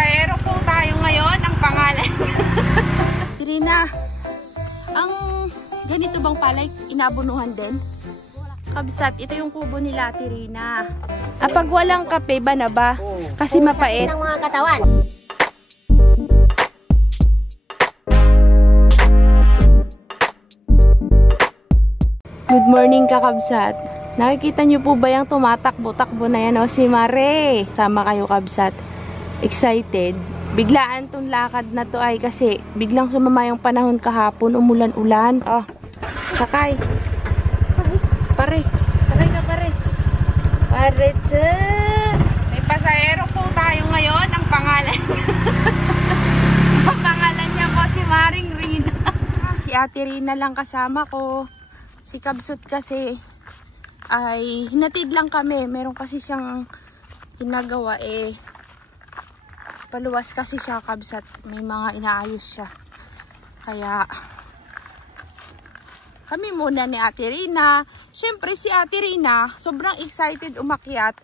pasahero po tayo ngayon. Ang pangalan. Irina, ang ganito bang palay inabunuhan din? Kabsat, ito yung kubo nila, Irina. Pag walang kape ba na ba? Kasi mapait. Ng mga katawan. Good morning, kakabsat. Nakikita niyo po ba yung tumatakbo-takbo na yan, o? Si Mare. Sama kayo, kabsat. Excited. Biglaan tong lakad na to ay kasi biglang sumama yung panahon kahapon, umulan-ulan. Oh, sakay. Pare, sakay ka pare. Pare, may pasahero po tayo ngayon. Ang pangalan. Ang pangalan niya po si Maring Rina. Si Ate Rina lang kasama ko. Si Kabsut kasi ay hinatid lang kami. Meron kasi siyang ginagawa paluwas kasi siya, Kabsat. May mga inaayos siya. Kaya kami muna ni Ate Rina. Siyempre si Ate Rina sobrang excited umakyat.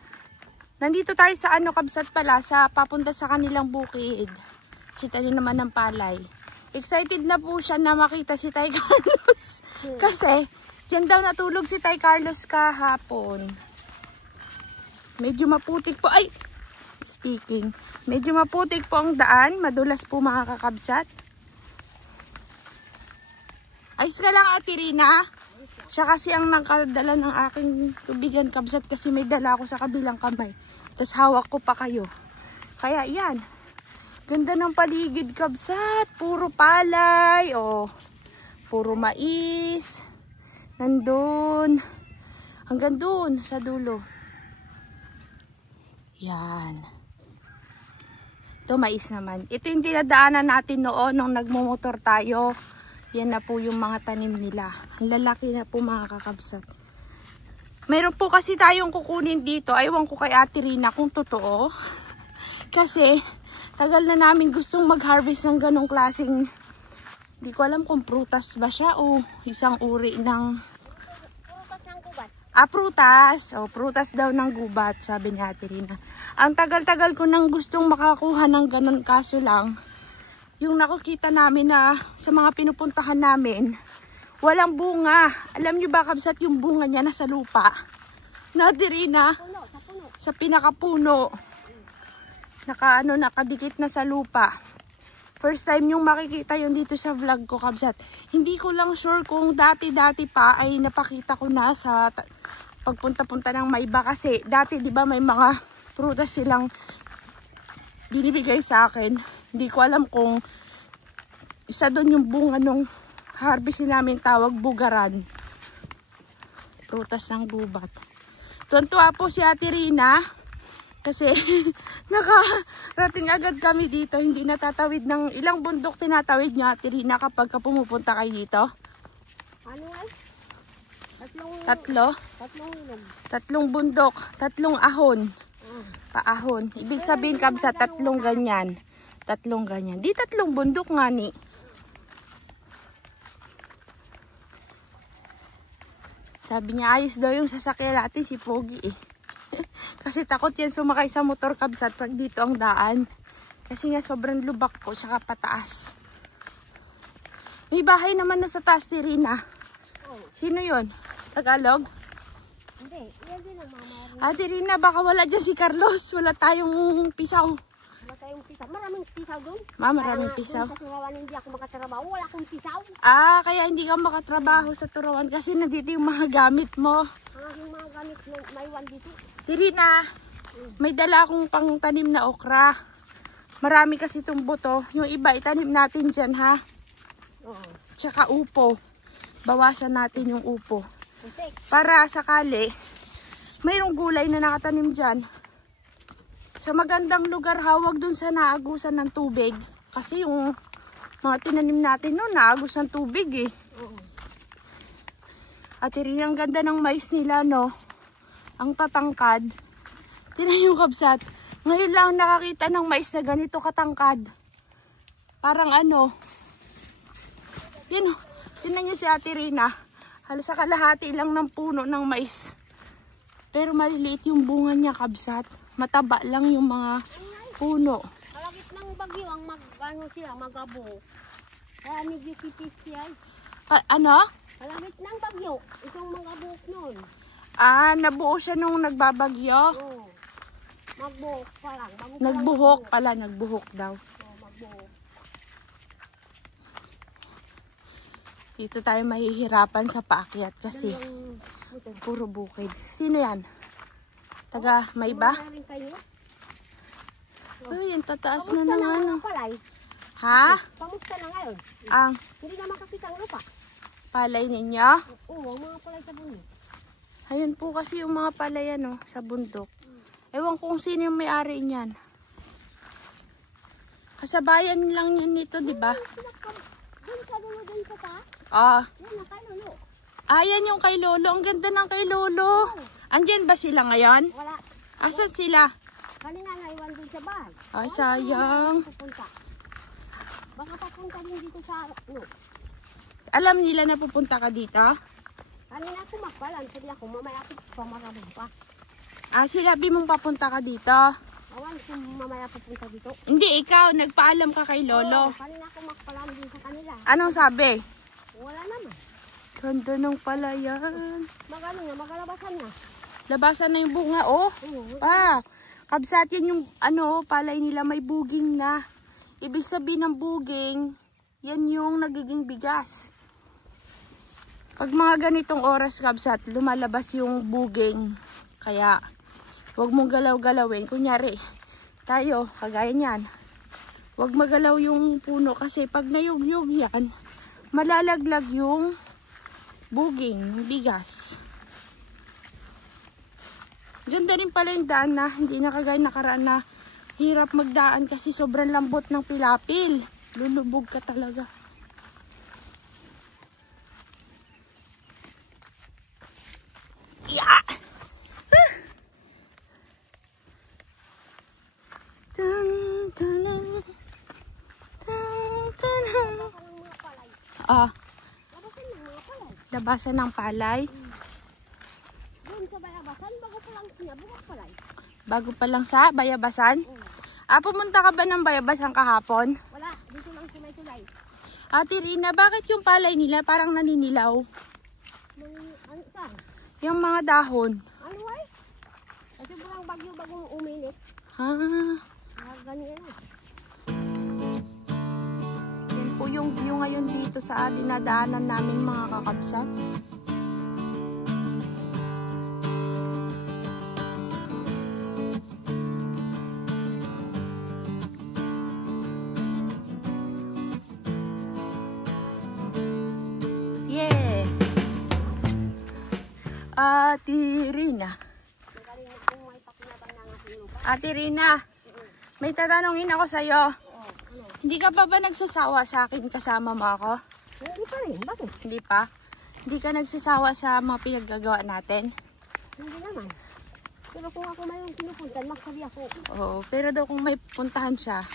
Nandito tayo sa Kabsat pala, sa papunta sa kanilang bukid. Si Tani naman ng palay. Excited na po siya na makita si Tay Carlos. Kasi diyan daw natulog si Tay Carlos kahapon. Medyo maputik po. Ay! Speaking. Medyo maputik po ang daan. Madulas po mga kakabsat. Ayos ka lang, Ate Rina. Siya kasi ang nakadala ng aking tubigan, kabsat. Kasi may dala ako sa kabilang kamay. Tapos hawak ko pa kayo. Kaya yan. Ganda ng paligid, kabsat. Puro palay. Oh. Puro mais. Nandun. Hanggang dun sa dulo. Yan. Ito mais naman. Ito yung dinadaanan natin noon nung nagmumotor tayo. Yan na po yung mga tanim nila. Ang lalaki na po mga kakabsat. Meron po kasi tayong kukunin dito. Aywan ko kay Ate Rina kung totoo. Kasi tagal na namin gustong mag-harvest ng ganong klaseng, di ko alam kung prutas ba siya o isang uri ng prutas. O, prutas daw ng gubat, sabi ni Ate Rina. Ang tagal-tagal ko nang gustong makakuha ng ganon, kaso lang, yung nakikita namin na sa mga pinupuntahan namin, walang bunga. Alam nyo ba, kabsat, yung bunga niya nasa lupa? Na, Ate Rina, sa pinakapuno. Nakadikit na sa lupa. First time yung makikita yun dito sa vlog ko, kabsat. Hindi ko lang sure kung dati-dati pa ay napakita ko na sa pagpunta-punta ng Maiba. Kasi dati, di ba, may mga prutas silang binibigay sa akin. Hindi ko alam kung isa doon yung bunga nung harvest namin, tawag bugaran. Prutas ng gubat. Tuwan-tuwa po si Ate Rina kasi nakarating agad kami dito. Hindi natatawid ng ilang bundok tinatawid niya, Ate Rina, kapag pumupunta kayo dito. Ano ay? Tatlong bundok, tatlong ahon. Paahon. Ibig sabihin, kabsa, tatlong ganyan. Tatlong ganyan. Di tatlong bundok nga ni. Sabi niya, ayos daw yung sasakyan natin si Pogi Kasi takot yan sumakay sa motor, kabsat, pag dito ang daan. Kasi nga sobrang lubak po, saka pataas. May bahay naman na sa taas, Rina. Sino yun? Tagalog? Hindi, yan din ang mama. Ate Rina, baka wala dyan si Carlos. Wala tayong pisaw. Wala tayong pisaw. Maraming pisaw doon. Maraming pisaw. Sa Turawan hindi ako makatrabaho. Wala akong pisaw. Kaya hindi ka makatrabaho sa Turawan kasi nandito yung mga gamit mo. Yung mga gamit na maiwan dito. Rina, may dala akong pangtanim na okra. Marami kasi itong buto. Yung iba itanim natin dyan, ha? Oo. Tsaka upo. Bawasan natin yung upo. Para sakali, mayroong gulay na nakatanim dyan. Sa magandang lugar, hawag dun sa naagusan ng tubig. Kasi yung mga tinanim natin noon, naagos ng tubig At rin ang ganda ng mais nila, no? Ang tatangkad. Tinan yung kabsat. Ngayon lang nakakita ng mais na ganito katangkad. Parang tinan nyo si Ate Rina. Halos sa kalahati lang ng puno ng mais. Pero maliliit yung bunga niya, kabsat. Mataba lang yung mga puno. bagyo ang ano sila, magabo. Kaya medyo tipis siya. Ano? Kalamit ng bagyo. Itong magabok nun. Nabuo siya nung nagbabagyo. Oo. Magbuhok pa lang. Nagbuhok pala, nagbuhok daw. Oo, magbuhok. Dito tayo mahihirapan sa paakyat kasi Dalawang motor. puro bukid. Sino yan? Taga may ba? Kumain rin kayo? Ay, ang tataas Kamusta na ng na ano. mga palay? Ha? Kamusta na ngayon? Ang Hindi na makakita ang lupa. palay ninyo? Oo, ang mga palay sa bundok. Ayun po kasi yung mga palay ano, sa bundok. Ewan ko kung sino yung may-ari niyan. Kasabayan lang yan nito, di ba? Doon ka dulo doon sa ta? Yan na kay Lolo. Ayan yung kay Lolo. Ang ganda ng kay Lolo. Andyan ba sila ngayon? Wala. Asan sila? Kanina naiwan doon sa bahay. Ay, sayang. Pupunta. Baka papunta din dito sa ano. Alam nila na pupunta ka dito? Kanina ako magpalan. Sabi ako mamaya ako pamarabog pa. Sinabi mong papunta ka dito? Awan kung mamaya pupunta dito. Hindi, ikaw. Nagpaalam ka kay Lolo. Oo, kanina ako magpalan din sa kanila. Anong sabi? Wala naman. Ganda ng palayan. Magano na, magalabasan na. Labasan na yung bunga, oh. Oo. Kabsat yan yung ano, palay nila may buging na. Ibig sabihin ng buging, yan yung nagiging bigas. Pag mga ganitong oras, kabsat, lumalabas yung buging. Kaya, huwag mong galaw-galawin. Kunyari, tayo, kagaya niyan. Huwag magalaw yung puno kasi pag nayugyug yan, malalaglag yung buging, yung bigas. Ganda rin pala yung daan na hindi na kagaya nakaraan na hirap magdaan kasi sobrang lambot ng pilapil. Lulubog ka talaga. Yeah! Dun, dun, dun, dun, dun, dun. Labasan ng mga palay. Labasan ng palay. Doon sa bayabasan, bago pa lang sinabukas palay. Bago pa lang sa Bayabasan. Pumunta ka ba ng Bayabasan kahapon? Wala, dito lang tulay-tulay. Ate Rina, bakit yung palay nila parang naninilaw? Ano saan? Yung mga dahon. Ano ay? Kasi walang bagyo bagong uminit. Ganyan. Yan po yung view ngayon dito sa dinadaanan namin mga kakabsat. Yes! Ate Rina. Magaling na kung may pakinabang na nga lupa. Ate Rina, may tatanungin ako sa'yo. Hindi ka pa ba nagsasawa sa akin kasama mo ako? Hindi pa rin, bakit? Hindi pa? Hindi ka nagsasawa sa mga pinaggagawa natin? Hindi naman. Pero kung ako mayroong pinupuntan, magsabi ako. Oo, pero daw kung may puntahan siya,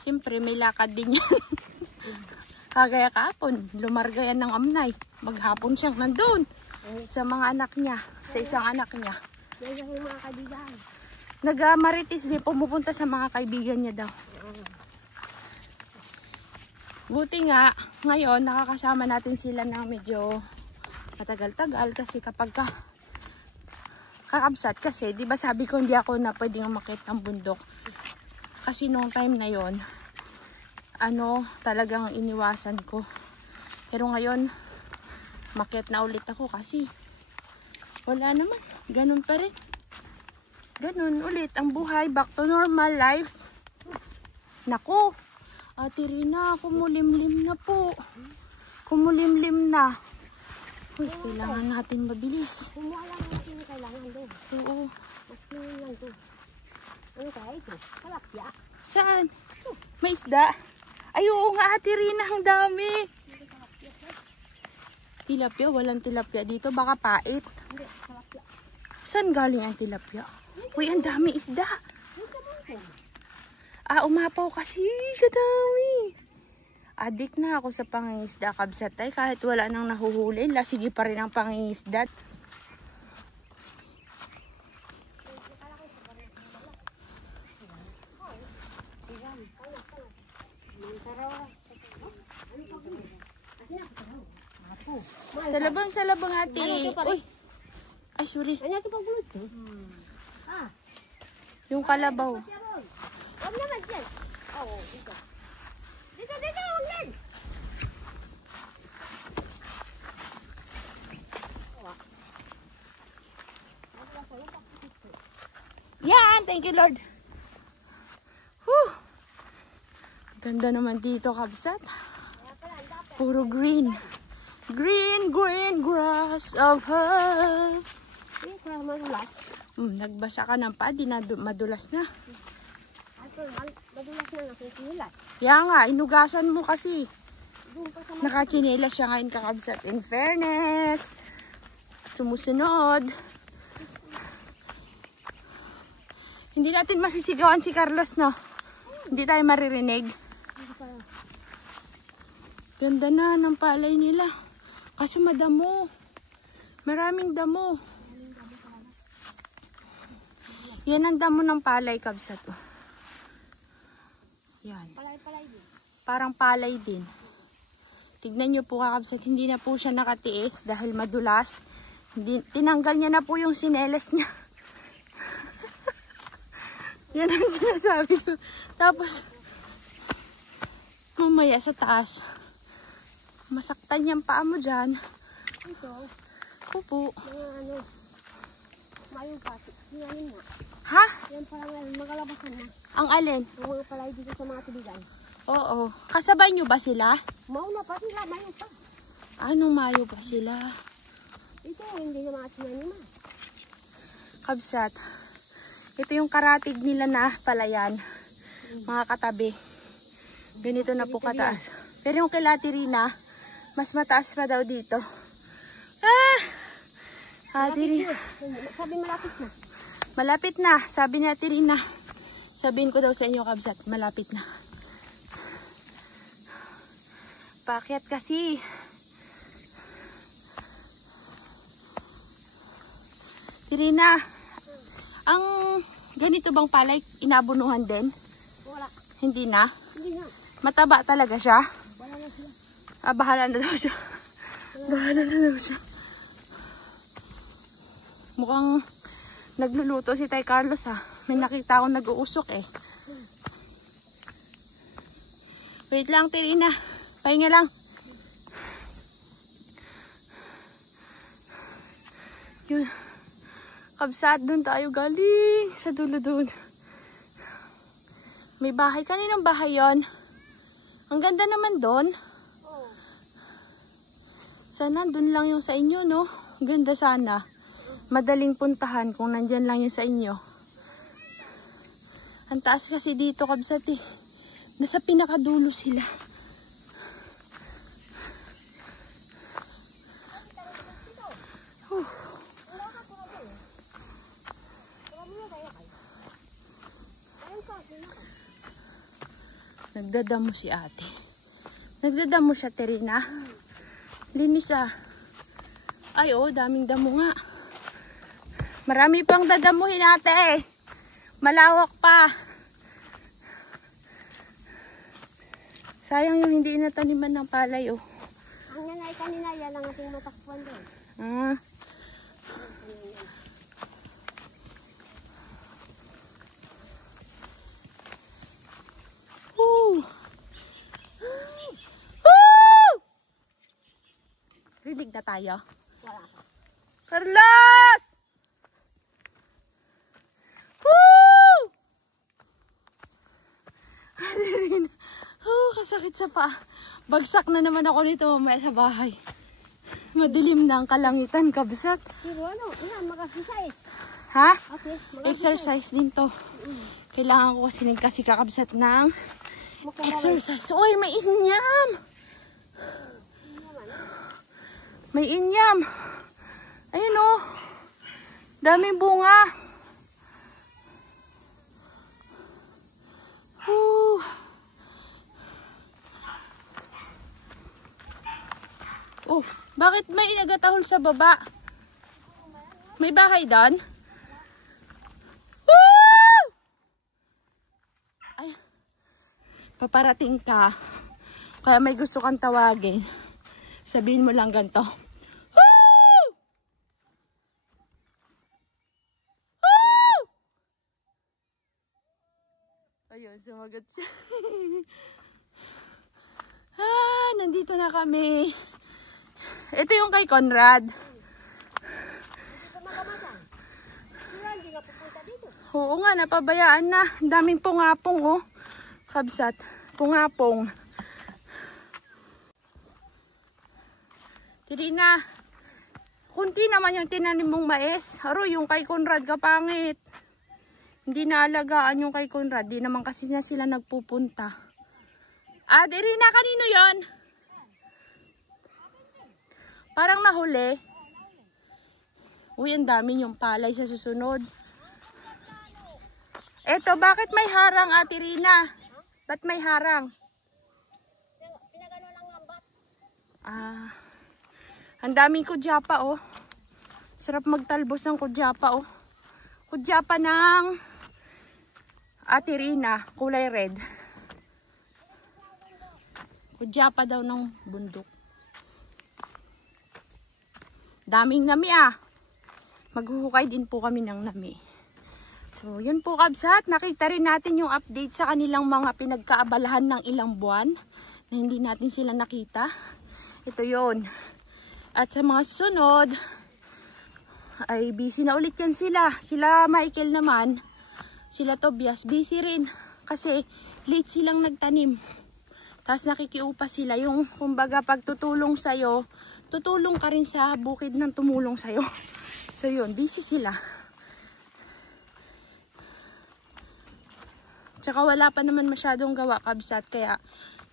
siyempre may lakad din yan. Kagaya kahapon, lumarga yan ng Amnay. Maghapon siyang nandun sa mga anak niya, sa isang anak niya. Yan yung mga kaibigan. Nag-marites din, pumupunta sa mga kaibigan niya daw. Buti nga, ngayon nakakasama natin sila ng medyo matagal-tagal kasi kapag kakabsat kasi, di ba sabi ko hindi ako na pwedeng umakyat ng bundok. Kasi nung time na yon, talagang iniwasan ko. Pero ngayon, makyat na ulit ako kasi wala naman, ganun pa rin. Ganun ulit ang buhay, back to normal life. Naku, Ate Rina, kumulimlim na po. Kumulimlim na. Uy, kailangan natin mabilis. Kumuha lang natin yung kailangan doon. Oo. Mas tingin lang to. Ano kaya ito? Kalapya. Saan? May isda? Ay, oo nga, Ate Rina, ang dami. Tilapia, walang tilapia dito. Baka pait. Hindi, kalapya. Saan galing ang tilapia? Uy, ang dami isda. Yung sa bangkong. Umapaw kasi. Kadami. Adik na ako sa pangingisda, kabsatay. Kahit wala nang nahuhuli, lasigi pa rin ang pangingisda. Salabang ate. Uy. Ay, sorry. Ano ito pagulot to? Ah. Yung kalabaw. Huwag naman dyan. Oo, dito. Dito, huwag yan. Yan, thank you Lord. Whew. Ganda naman dito, kabsat. Puro green. Green grass of her. Nagbasa ka ng pa, madulas na. Madulas na nakikilat. Kaya nga, inugasan mo kasi. Doon pa sa Nakachinelas siya ngayon kakabsat. In fairness, sumusunod. Hindi natin masisigawan si Carlos, no? Hindi tayo maririnig. Ganda na ng palay nila. Kasi madamo. Maraming damo. Yan ang damo ng palay, kabsat. Yan. palay din. Parang palay din. Tignan nyo po, kakabsat. Hindi na po siya nakatiis dahil madulas. Tinanggal niya na po yung sinelas niya. Yan ang sinasabi ko. Tapos, mamaya sa taas, masaktan yung paa mo dyan. Ito, Opo. mga mayong pati. Hinanin na. Ha? Yan parang magalabasan na. Ang alin? Yung mga palay dito sa mga tubigan. Oo. Kasabay nyo ba sila? Mauna pa sila, mayong pa. Anong mayo pa sila? Ito, hindi na mga sinanima. Kabsat. Ito yung karatig nila na palayan. Mga katabi. Ganito na po kataas. Pero yung kay Ate Rina, mas mataas pa daw dito. Ah! Ate Rina. Sabi malapit na. Malapit na. Sabi ni Ate Rina. Sabihin ko daw sa inyo, kabsat. Malapit na. Paakyat kasi. Ate Rina. Ang ganito bang palay, inabunuhan din? Wala. Hindi na? Hindi na. Mataba talaga siya? Wala na sila. Ah, bahala na daw siya. Bahala na daw siya. Mukhang nagluluto si Tay Carlos, ha. May nakita akong nag-uusok eh. Wait lang, Tirina. Pahinga lang. Yun. Kabsat, doon tayo galing. Sa dulo doon. May bahay. Kaninong bahay yon? Ang ganda naman doon. Oo. Sana doon lang yung sa inyo, no? Ganda sana. Madaling puntahan kung nandyan lang yung sa inyo. Ang taas kasi dito, kabsat eh. Nasa pinakadulo sila. Nagdadamo si ate. Nagdadamo siya, Terina. Linis ah. Ay, oh, daming damo nga. Marami pang dadamuhin ate. Malawak pa. Sayang yung hindi inataniman ng palay, oh. Ang yan ay kanina, yan ang ating matakpuan doon. Ah. Rinig na tayo. Wala pa. Carlos! Woo! Kasakit sa paa. Bagsak na naman ako nito mamaya sa bahay. Madilim na ang kalangitan, kabsat. Pero ano, yan, mag-exercise. Ha? Okay, Exercise din to. Kailangan ko kasi kakabsat ng exercise. Uy, may inyam! May inyam. Ayun oh. Daming bunga. Oh, bakit may nagatahol sa baba? May bahay doon? Ay, paparating ka. Kaya may gusto kang tawagin, sabihin mo lang ganito. Woo! Woo! Ayun, sumagot siya. Nandito na kami. Ito yung kay Conrad. Oo nga, napabayaan na. Ang daming pungapong, oh. Kabsat, pungapong. Tirina, kunti naman yung tinanim mong mais. Aro, yung kay Conrad kapangit. Hindi naalagaan yung kay Conrad. Di naman kasi na sila nagpupunta. Tirina, kanino yon? Parang nahuli. Uy, ang dami yung palay sa susunod. Eto, bakit may harang, Ate Rina? Ba't may harang? Pinagano lang lambat. Ang daming kudyapa, oh. Sarap magtalbos ng kudyapa, oh. Kudyapa ng Ate Rina, kulay red. Kudyapa daw ng bundok. Daming nami, ah. Maghuhukay din po kami ng nami. So, yun po kabsat. Nakita rin natin yung update sa kanilang mga pinagkaabalahan ng ilang buwan na hindi natin sila nakita. Ito yun. At sa mga sunod, ay busy na ulit yan sila. Sila Michael naman, sila Tobias, busy rin. Kasi late silang nagtanim. Tapos nakikiupa sila. Yung kumbaga pagtutulong sa'yo, tutulong ka rin sa bukid ng tumulong sa'yo. So yun, busy sila. Tsaka wala pa naman masyadong gawa kabsat, kaya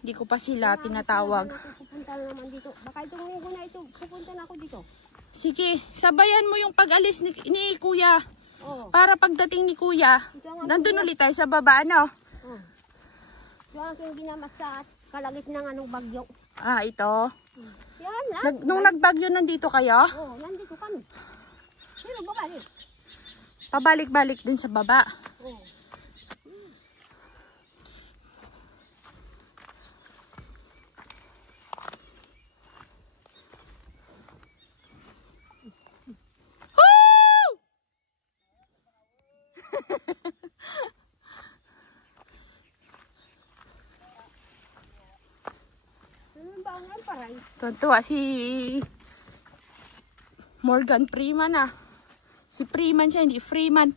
hindi ko pa sila tinatawag. Pupunta naman dito. Baka itong linggo na ito, pupunta na ako dito. Sige, sabayan mo yung pag-alis ni Kuya. Oo. Para pagdating ni Kuya, nandun ulit tayo sa baba, ano? Oo. Yung aking ginamasa at kalagit ng anong bagyo. Ito. Yan lang. Nung nagbagyo nandito kayo? Oo, nandito kami. Pero babalik. Pabalik-balik din sa baba. Oo. Tuntua si Morgan Freeman, ah. Si Freeman siya, hindi Freeman.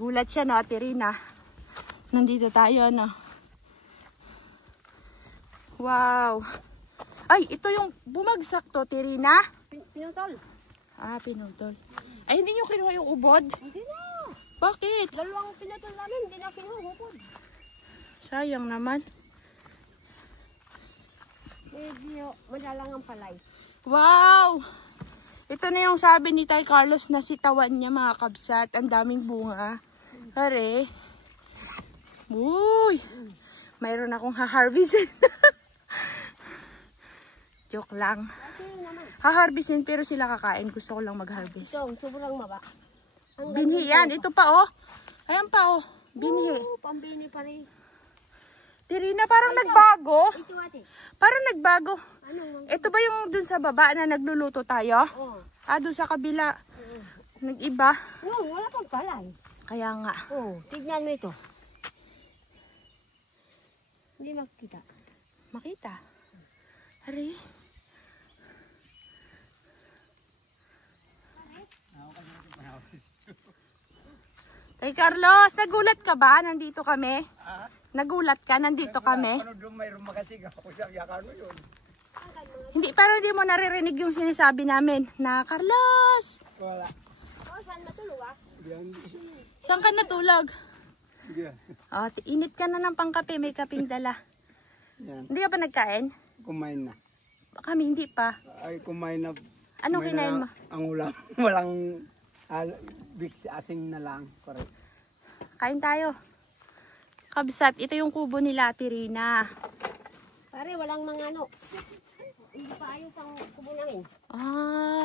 Gulat siya, no, Ate Rina. Nandito tayo, no. Wow. Ay, ito yung bumagsak to, Ate Rina. Pinutol. Pinutol. Ay, hindi nyo kinuha yung ubod? Hindi na. Bakit? Dalawang pinutol namin, hindi na kinuha ubod. Sayang naman. Medyo madalang ang palay. Wow! Ito na yung sabi ni Tay Carlos na sitawan niya, mga kabsat. Ang daming bunga. Pare. Uy! Mayroon akong ha-harvestin. Joke lang. Ha-harvestin pero sila kakain. Gusto ko lang mag-harvest. Ito, sobrang maba. Binhi yan. Ito pa, oh. Ayan pa, oh. Binhi. Pambini pa rin. Tirina, parang nagbago. Ito ate. Parang nagbago. Ano? Ito ba yung dun sa baba na nagluluto tayo? Oo. Dun sa kabila. Nag-iba. No, wala pang palay. Kaya nga. Oo, tignan mo ito. Hindi makita. Makita. Hari. Tay Carlos, nagulat ka ba? Nandito kami? Nagulat ka? Nandito kami? Hindi, pero hindi mo naririnig yung sinasabi namin na Carlos! Wala. Saan matulog ah? Saan ka natulog? Diyan. Init ka na ng pangkape, may kaping dala. Yan. Hindi ka pa nagkain? Kumain na. Kami hindi pa. Ay, kumain na. Anong kumain kinain na mo? Ang ulam. Walang asing na lang. Correct. Kain tayo. Kabsat, ito yung kubo nila, Ate Rina. Pare, walang mga ano. Hindi pa ayaw pang kubo namin.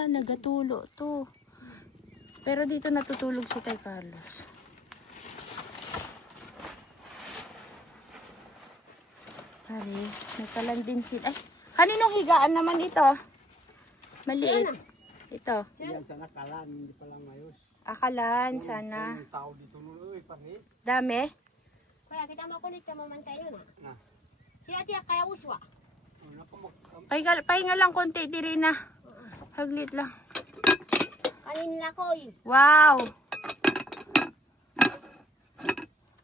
Nagatulo to. Pero dito natutulog si Tay Carlos. Pare, nagkalandin sila. Ay, kaninong higaan naman ito? Maliit. Ito. Yan sana kalan, hindi pa lang ayos. Akalan, sana. Yung tao dito nun, pare. Dami. Kaya kita makulit ka mamantay yun Na. Si ati kaya uswa. Pahinga lang konti, diri na. Haglit lang. Kanin na ko eh. Wow!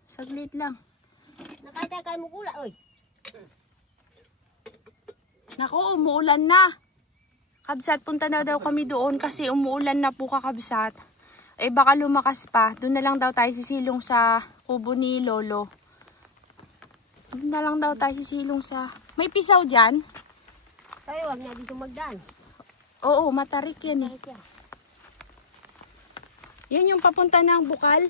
Saglit lang. Nakita kayo mo gula oy. Naku, umuulan na. Kabsat, punta na daw kami doon kasi umuulan na po kakabsat. Eh baka lumakas pa. Doon na lang daw tayo sisilong sa kubo ni Lolo. Doon na lang daw tayo sisilong sa... May pisaw dyan? Kayo wag na dito mag-dance. Oo, matarik yan eh. Kaya. Yan yung papunta ng bukal.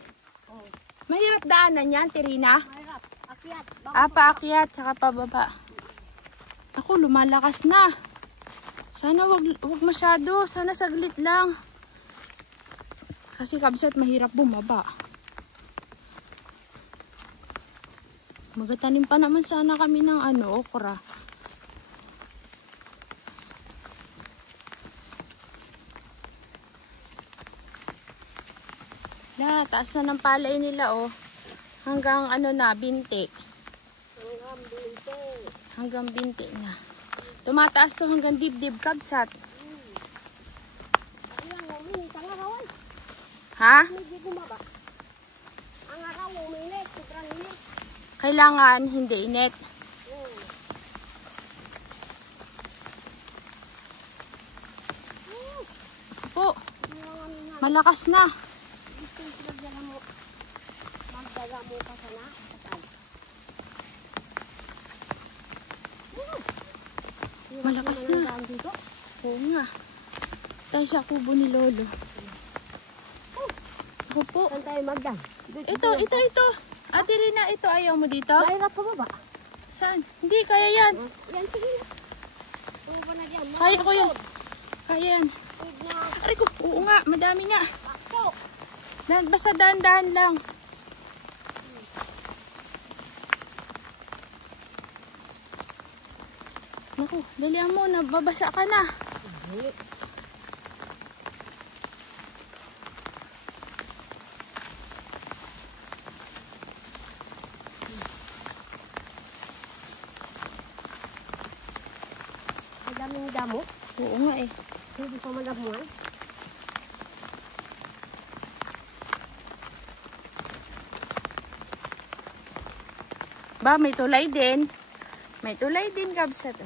Oh. Mahirap daanan yan, Tirina. Mahirap. Akyat. Paakyat, saka pababa. Ako, lumalakas na. Sana wag masyado. Sana saglit lang. Kasi kabsat, mahirap bumaba. Magatanim pa naman sana kami ng okra. Taas na ng palay nila hanggang binti. Hanggang binti na. Tumataas to hanggang dibdib kabsat. Ha? Ang araw uminit, sobrang init. Kailangan hindi init. Po. Malakas na. Magdaga mo pa sana. Malakas na. Oo nga. Tayo sa kubo ni Lolo. Ako po. Saan tayo mag-dance? Ito. Ate Rina, ito. Ayaw mo dito? Mahirap pa ba? Saan? Hindi, kaya yan. Yan, sige na. Oo ba na dyan? Kaya ko yan. Kaya yan. Huwag na. Aray ko. Oo nga, madami nga. Bakso. Basta dahan-dahan lang. Naku, dalihan mo. Nababasa ka na. Ang daming damo. Oo nga eh. Hindi pa madamuhan. Ba, may tulay din. May tulay din, kabsat.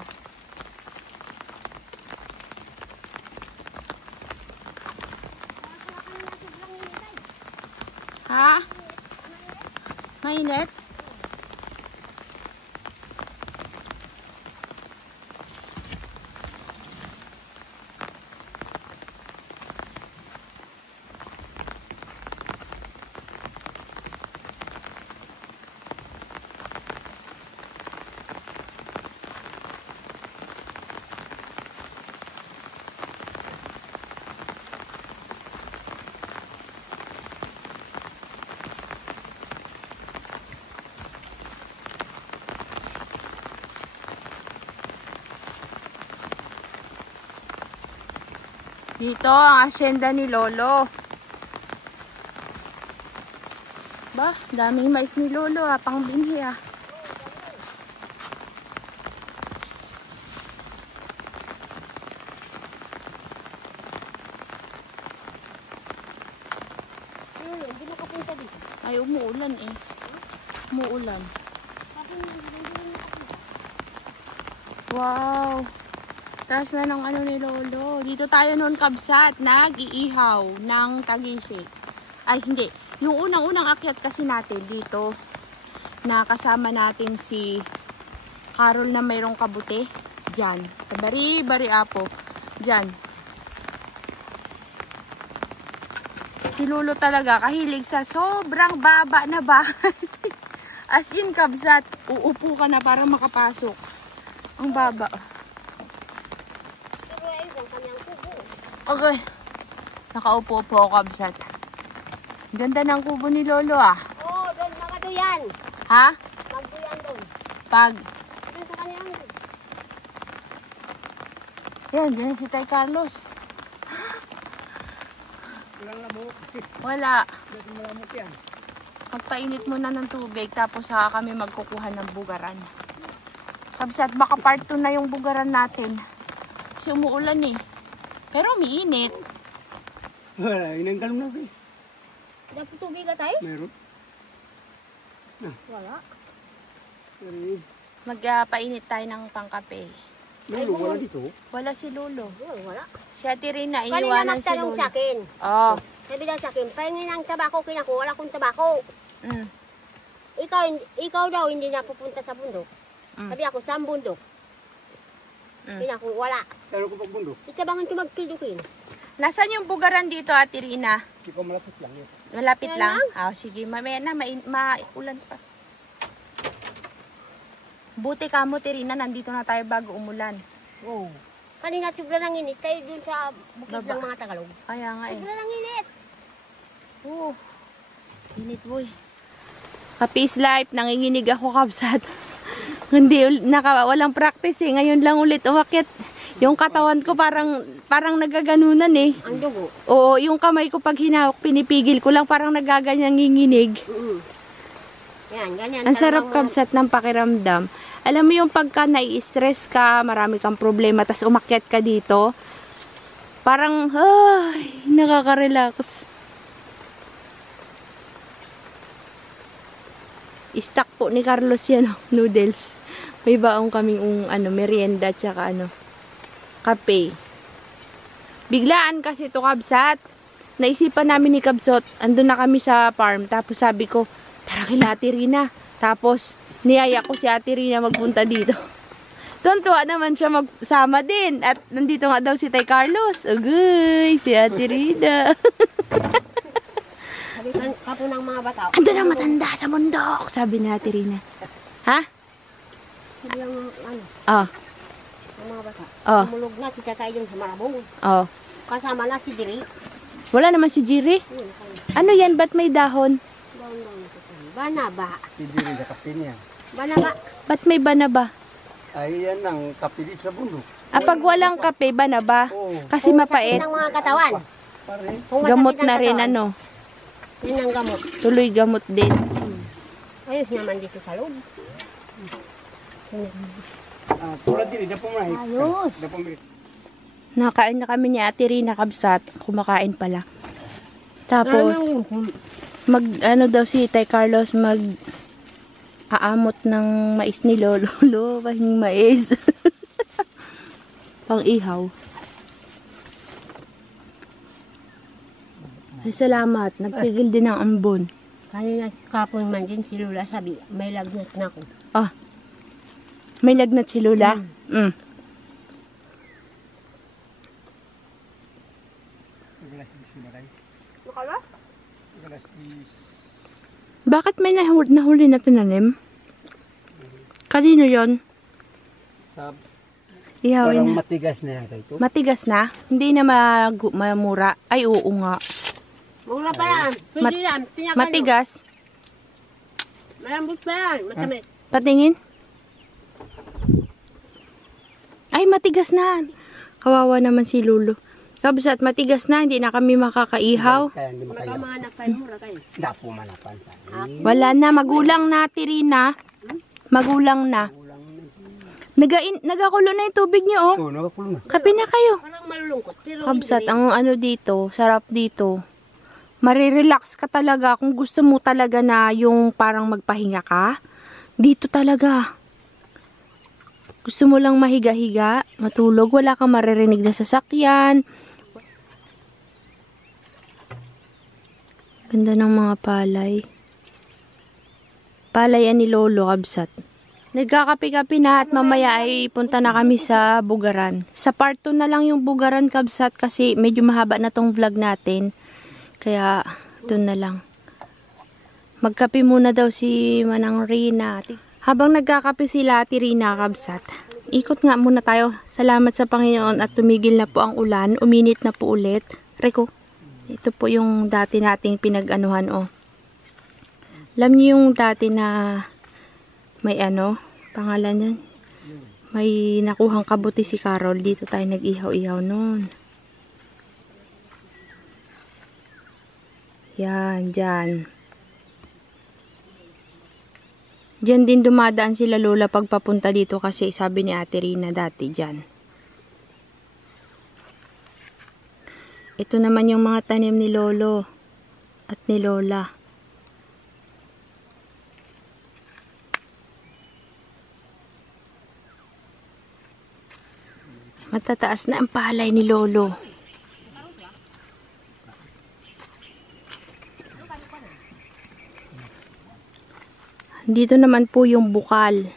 Ha? Mainit? Dito ang asyenda ni Lolo. Ba, daming mais ni Lolo pang binhi Hindi nakapunta dito. Ay, umuulan eh. Umuulan. Wow. Taas na ng ni Lolo. Dito tayo noon kabsat, nag-iihaw ng tagisik. Ay, hindi. Yung unang-unang akyat kasi natin dito, na kasama natin si Carol na mayroong kabute. Diyan. Bari-bari apo. Diyan. Si Lolo talaga, kahilig sa sobrang baba na bahay. As in, kabsat, uupo ka na para makapasok. Ang baba. Pero ayun ang kanyang kubo. Okay. Nakaupo po ako, kabsat. Ganda ng kubo ni Lolo Oo, doon mga duyan. Ha? Magduyan doon. Pag. Doon sa Yan, dyan si Tay Carlos. Walang lamok. Wala. Hindi malamok yan. Magpainit muna ng tubig, tapos saka kami magkukuha ng bugaran. Kabsat, baka part 2 na yung bugaran natin. Kasi umuulan eh. Pero umiinit. Wala, inanggalong na eh. Dapat tubig ka tayo? Meron. Wala. Meron. Magpainit tayo ng pangkape. Lolo, wala dito. Wala si Lolo. Wala. Si Ate Rina, Kanina iiwanan si magtanong Lolo. sa akin. Oh. Sabi daw sa akin, pahingin ng tabako, kinako, wala akong tabako. Mm. Ikaw daw hindi na pupunta sa bundok. Mm. Sabi ako, saan bundok? Kinako, wala. Saan ko pagbundok? Ikabangan ko magtudukin. Nasaan yung bugaran dito, Ate Rina? Hindi ko malapit lang yun. Malapit Yan lang? Ah, sige, mamaya na, maulan pa. Buti ka mo, Tirina, nandito na tayo bago umulan. Wow. Kanina sobra ng init, tayo dun sa bukid Baba. ng mga Tagalog. Kaya nga eh. Sobra ng init. Oh, init boy. Kapis life, nanginginig ako kabsat. Hindi, walang practice eh. Ngayon lang ulit umakyat. Yung katawan ko parang nagaganunan eh. Ang dugo. Oo, yung kamay ko pag hinawak, pinipigil ko lang parang nagaganyang nginginig. Yan, ganyan. Ang sarap Talagang kabsat ng pakiramdam. Alam mo yung pagka nai-stress ka, marami kang problema, tas umakyat ka dito, parang, ay, nakaka-relax. Stock po ni Carlos yan, noodles. May baong kaming merienda at saka kape. Biglaan kasi ito kabsat. Naisipan namin ni Kabsot, andun na kami sa farm, tapos sabi ko, tara kila Ate Rina. Tapos, niyaya ko si Ate Rina magpunta dito. Tuntua naman siya magsama din. At nandito nga daw si Tay Carlos. Agoy, si Ate Rina. sabi kapo ng mga bata. Ando na matanda sa bundok, sabi ni Ate Rina. Ha? Sabi yung Oh, ng mga bata. oh, Tumulog na, kita tayo dun sa Marabong. oh. Kasama na si Diri. Wala naman si Jiri. Yun, kayo. Ano yan? Ba't may dahon? Bawang Banaba. Si Diri na kape niya. Banaba. Ba't may banaba? Ay, yan ang kape dito sa bundok. Ah, pag walang kape, banaba? Oo. Kasi mapait. Ng mga katawan. Pare. Kung masakit Gamot ang na rin katawan, Yan ang gamot. Tuloy gamot din. Ayos naman dito sa loob. Tulad din, na pumahay. Ayos. Na pumahay. Nakain na kami ni Ate Rina kabsat. Kumakain pala. Tapos, daw si Tay Carlos aamot ng mais ni Lolo. Pahing mais. Pang ihaw. Ay, salamat. Nagpigil din ng ambon. Kanina kapon man din si Lula sabi, may lagnat na ako. Ah. May lagnat si Lula? Mm. Nagalas bis na rin. Nakala? Nagalas bis. Bakit may nahuli na tinanim? Kanino yon? Sa Ihawin parang na. matigas na yan ito. Matigas na? Hindi na mamura. Ay, oo nga. Mura pa yan. Pwede yan. Pinakalo. Matigas? Malambot pa yan. Matamit. Patingin? Ay, matigas na. Kawawa naman si Lolo. Kabsat, matigas na. Hindi na kami makakaihaw. Kaya hindi makayaw. Magkamahanap kayo mura kayo. Hindi po manapan. Wala na. Magulang na, Tirina. Magulang na. Nagakulo na yung tubig niyo, oh. Oo, nakakulo na. Kape na kayo. Parang malulungkot. Pero Kabsat, hindi. ang dito, sarap dito. Marirelax ka talaga kung gusto mo talaga na yung parang magpahinga ka. Dito talaga. Gusto mo lang mahiga-higa, matulog, wala kang maririnig na sasakyan. Ganda ng mga palay. Palayan ni Lolo, kabsat. Nagkakape-kape na at mamaya ay punta na kami sa bugaran. Sa part 2 na lang yung bugaran, kabsat, kasi medyo mahaba na tong vlog natin. Kaya doon na lang. Magkape muna daw si Manang Rina. Habang nagkakape sila, Ate Rina, kabsat. Ikot nga muna tayo. Salamat sa Panginoon at tumigil na po ang ulan. Uminit na po ulit. Reko, ito po yung dati nating pinag-anuhan, oh. Alam niyo yung dati na may pangalan yan? May nakuhang kabuti si Carol. Dito tayo nag-ihaw-ihaw noon. Yan, dyan. Diyan din dumadaan sila lola pag papunta dito kasi sabi ni Ate Rina dati dyan. Ito naman yung mga tanim ni lolo at ni lola. Matataas na ang palay ni lolo. Dito naman po yung bukal.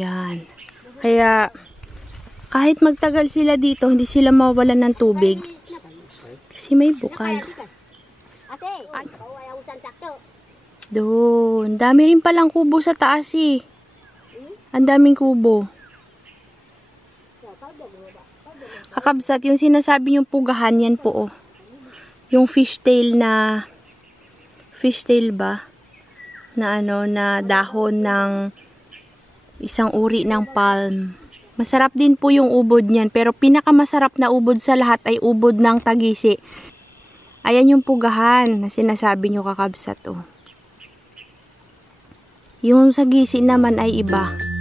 Yan. Kaya, kahit magtagal sila dito, hindi sila mawawalan ng tubig. Kasi may bukal. Doon. Dami rin palang kubo sa taas eh. Ang daming kubo. Kakabsat, yung sinasabi yung pugahan, yan po oh. Yung fishtail ba? Na ano, na dahon ng isang uri ng palm. Masarap din po yung ubod niyan, pero pinakamasarap na ubod sa lahat ay ubod ng tagisi. Ayan yung pugahan na sinasabi nyo kakabsat oh. Yung sagisi naman ay iba.